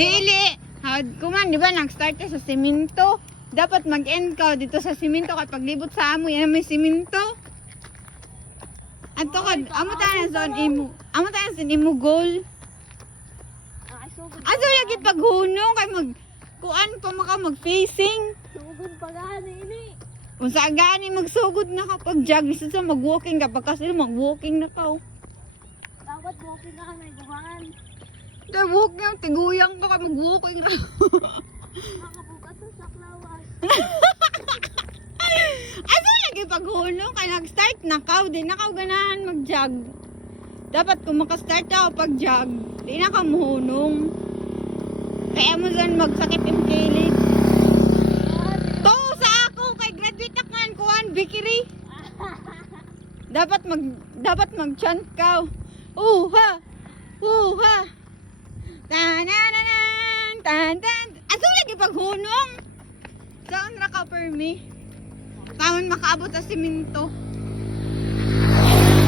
Dili. Kuman, di ba, nag-start ka sa siminto. Dapat mag-end ka dito sa siminto kapag libot sa amo, yan may siminto. At to ka, amo tayo na sa imo goal. Aso lagi paghunong kay kuan pa maka mag-facing. Sugod pa gani ini. Kung saan gani magsugod na kapag jog, isa sa mag-walking kapag kasi mag-walking na ka. Dapat walking ka na iguhan. Dahil walking, tiguyang ka kay mag-walking na. Makabukas sa saklawas. Aso lagi paghunong kay nag-start na ka, di na ka ganahan mag-jog. Dapat kung makastart ako pag-jog, di na ka muhunong. Kaya mo dyan magsakit yung kilid. To sa ako, kay graduate ako nga kuhan, bikiri. Dapat mag-chant ka. Uha! Uha! Tanananan! Tantan! Aso lagi paghunong? Saan recover me? Tawon makaabot sa siminto.